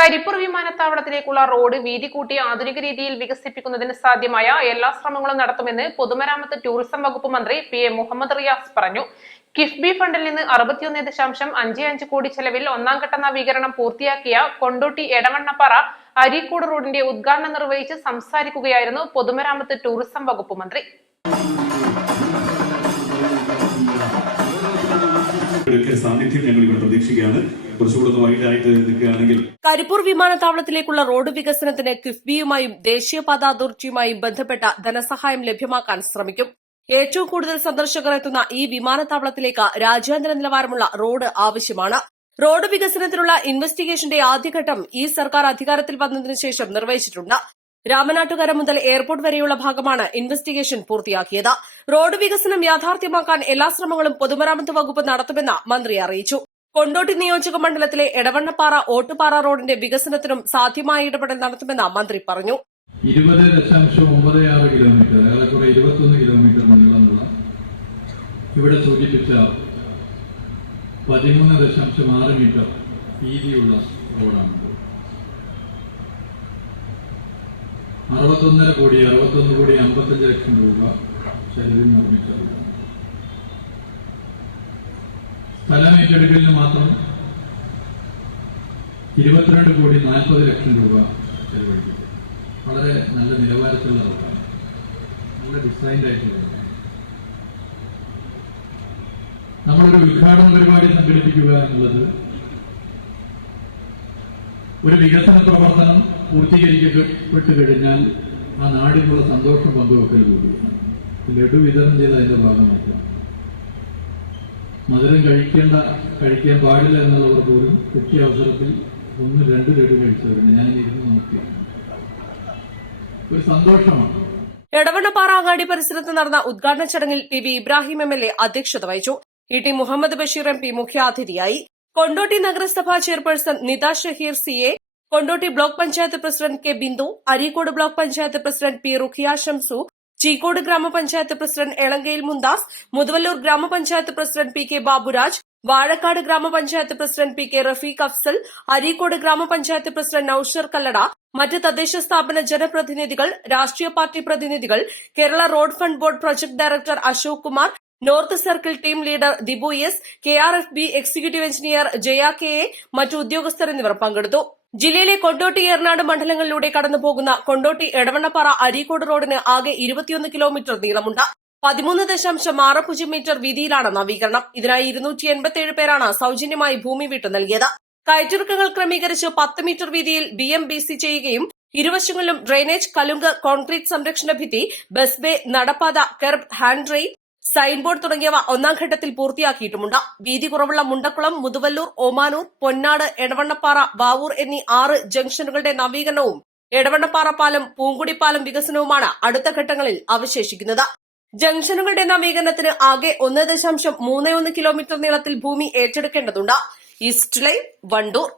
Karipur വിമാനത്താവളത്തിലേക്കുള്ള road വീതി കൂട്ടി ആധുനിക രീതിയിൽ വികസിപ്പിക്കുന്നതിന് സാധ്യമായ എല്ലാ ശ്രമങ്ങളും നടത്തുമെന്ന് പൊതുമരാമത്ത് ടൂറിസം വകുപ്പ് മന്ത്രി പി എ മുഹമ്മദ് റിയാസ് പറഞ്ഞു. കിഫ്ബി ഫണ്ടിൽ നിന്ന് 61.55 കോടി ചെലവിൽ ഒന്നാംഘട്ട നവീകരണം പൂർത്തിയാക്കിയ കൊണ്ടോട്ടി എടവണ്ണപ്പാറ അരീക്കോട് റോഡിന്റെ ഉദ്ഘാടനം നിർവഹിച്ച് സംസാരിക്കുകയായിരുന്നു പൊതുമരാമത്ത് ടൂറിസം വകുപ്പ് മന്ത്രി. സാന്നിധ്യം ഞങ്ങൾ ഇവിടെ പ്രതീക്ഷിക്കുകയാണ്. കരിപ്പൂർ വിമാനത്താവളത്തിലേക്കുള്ള റോഡ് വികസനത്തിന് കിഫ്ബിയുമായും ദേശീയപാത അതോറിറ്റിയുമായും ബന്ധപ്പെട്ട ധനസഹായം ലഭ്യമാക്കാൻ ശ്രമിക്കും. ഏറ്റവും കൂടുതൽ സന്ദർശകർ എത്തുന്ന ഈ വിമാനത്താവളത്തിലേക്ക് രാജ്യാന്തര നിലവാരമുള്ള റോഡ് ആവശ്യമാണ്. റോഡ് വികസനത്തിനുള്ള ഇൻവെസ്റ്റിഗേഷന്റെ ആദ്യഘട്ടം ഈ സർക്കാർ അധികാരത്തിൽ വന്നതിനു ശേഷം നിർവഹിച്ചിട്ടുണ്ട്. രാമനാട്ടുകര മുതൽ എയർപോർട്ട് വരെയുള്ള ഭാഗമാണ് ഇൻവെസ്റ്റിഗേഷൻ പൂർത്തിയാക്കിയത്. റോഡ് വികസനം യാഥാർത്ഥ്യമാക്കാൻ എല്ലാ ശ്രമങ്ങളും പൊതുമരാമത്ത് വകുപ്പ് നടത്തുമെന്ന് മന്ത്രി അറിയിച്ചു. കൊണ്ടോട്ടി നിയോജക മണ്ഡലത്തിലെ എടവണ്ണപ്പാറ ഓട്ടുപാറ റോഡിന്റെ വികസനത്തിനും സാധ്യമായ ഇടപെടൽ നടത്തുമെന്ന് മന്ത്രി പറഞ്ഞു. 20.96 കിലോമീറ്റർ, ഏറെക്കുറെ 21 കിലോമീറ്റർ നീളമുള്ള ഇവിടെ സൂചിപ്പിച്ച 13.6 മീറ്റർ വീതിയുള്ള റോഡാണ്. 61 കോടി 55 ലക്ഷം രൂപ ചെലവിൽ നിർമ്മിച്ചത്. സ്ഥലം ഏറ്റെടുക്കലിന് മാത്രം 22 കോടി 40 ലക്ഷം രൂപ ചെലവഴിക്കും. വളരെ നല്ല നിലവാരത്തിലുള്ള റോഡാണ്, നല്ല ഡിസൈൻഡ് ആയിട്ടുള്ള റോഡാണ്. നമ്മളൊരു ഉദ്ഘാടന പരിപാടി സംഘടിപ്പിക്കുക എന്നുള്ളത് ഒരു വികസന പ്രവർത്തനം പൂർത്തീകരിക്കപ്പെട്ടു കഴിഞ്ഞാൽ ആ നാടിനുള്ള സന്തോഷം പങ്കുവെക്കൽ കൂടിയാണ്. ലഡു വിതരണം ചെയ്ത അതിന്റെ ഭാഗമായിട്ടാണ്. മധുരം കഴിക്കാൻ പാടില്ല എന്നുള്ളവർ പോലും കിട്ടിയ അവസരത്തിൽ 1-2 ലഡു കഴിച്ചവരുണ്ട്. ഞാൻ ഇരുന്ന് നോക്കിയാണ്. ഒരു സന്തോഷമാണ്. എടവണ്ണപ്പാറ അങ്ങാടി പരിസരത്ത് നടന്ന ഉദ്ഘാടന ചടങ്ങിൽ ടി വി ഇബ്രാഹിം MLA അധ്യക്ഷത വഹിച്ചു. E T Muhammad Basheer MP മുഖ്യാതിഥിയായി. കൊണ്ടോട്ടി നഗരസഭാ chairperson Nitha Shaheer CA, Kondotty block panchayat president K Bindu, Areekode block panchayat president P Rukhiya Shamsu, Cheekode grama panchayat president Elankayil Mumthaz, Muthuvallur grama panchayat president P K Baburaj, Vazhakkad grama panchayat president P K Rafeeq Afsal, Areekode grama panchayat president Noushar Kallada, മറ്റ് തദ്ദേശ സ്ഥാപന ജനപ്രതിനിധികൾ, രാഷ്ട്രീയ പാർട്ടി പ്രതിനിധികൾ, Kerala road fund board project director Ashok Kumar, north circle team leader Dibu S, KRFB executive engineer Jaya KA, മറ്റു ഉദ്യോഗസ്ഥർ എന്നിവർ പങ്കെടുത്തു. ജില്ലയിലെ കൊണ്ടോട്ടി ഏറനാട് മണ്ഡലങ്ങളിലൂടെ കടന്നുപോകുന്ന കൊണ്ടോട്ടി എടവണ്ണപ്പാറ അരീക്കോട് റോഡിന് ആകെ 21 കിലോമീറ്റർ നീളമുണ്ട്. 13.60 മീറ്റർ വീതിയിലാണ് നവീകരണം. ഇതിനായി 287 പേരാണ് സൌജന്യമായി ഭൂമി വിട്ടു നൽകിയത്. കയറ്റിറക്കങ്ങൾ ക്രമീകരിച്ച് 10 മീറ്റർ വീതിയിൽ BMBC ചെയ്യുകയും ഇരുവശങ്ങളിലും ഡ്രെയിനേജ്, കലുങ്ക്, കോൺക്രീറ്റ് സംരക്ഷണ ഭിത്തി, ബസ് ബേ, നടപ്പാത, kerb, hand rail, sign board തുടങ്ങിയവ ഒന്നാം ഘട്ടത്തിൽ പൂർത്തിയാക്കിയിട്ടുമുണ്ട്. വീതി കുറവുള്ള മുണ്ടക്കുളം, മുതുവല്ലൂർ, ഓമാനൂർ, പൊന്നാട്, എടവണ്ണപ്പാറ, വാവൂർ എന്നീ 6 ജംഗ്ഷനുകളുടെ നവീകരണവും എടവണ്ണപ്പാറ പാലം, പൂങ്കുടി പാലം വികസനവുമാണ് അടുത്ത ഘട്ടങ്ങളിൽ അവശേഷിക്കുന്നത്. ജംഗ്ഷനുകളുടെ നവീകരണത്തിന് ആകെ 1.31 കിലോമീറ്റർ നീളത്തിൽ ഭൂമി ഏറ്റെടുക്കേണ്ടതുണ്ട്. East live, Wandoor.